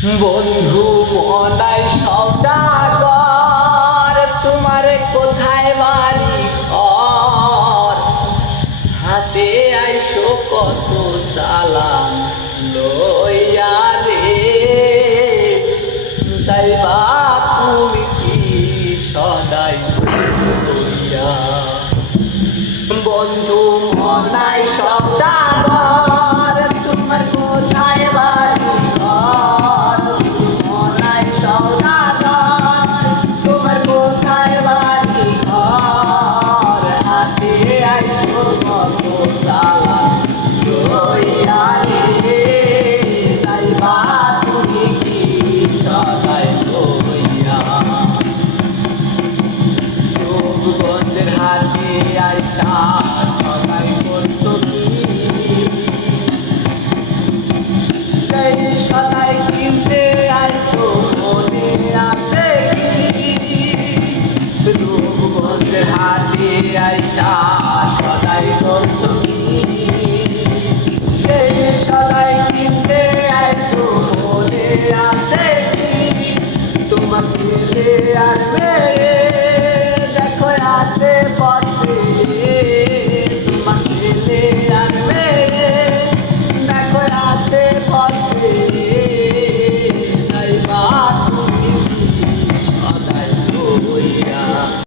বন্ধু মনাই সওদাগর, তোমার কোথায় বাড়ি ঘর? হাতে আইসো কত সালাম লইয়া রে, যাইবা তুমি কি সদাই লইয়া? বন্ধু মনাই সওদাগর, তোমার কোথায় বাড়ি ঘর? মনাই সওদাগর, তোমার কোথায় বাড়ি ঘর? হাতে আইসো কত সালাম লইয়া রে, যাইবা তুমি কি সদাই লইয়া? রূপগঞ্জের হাতে আইসা সদাই করছো কি? সেই সদাই কিনতে আইসো মনে আছে কি? রূপগঞ্জের হাতে আইসা সদাই করছো কি? সেই সদাই কিনতে আইসো মনে আছে কি? তোমার ছেলে আর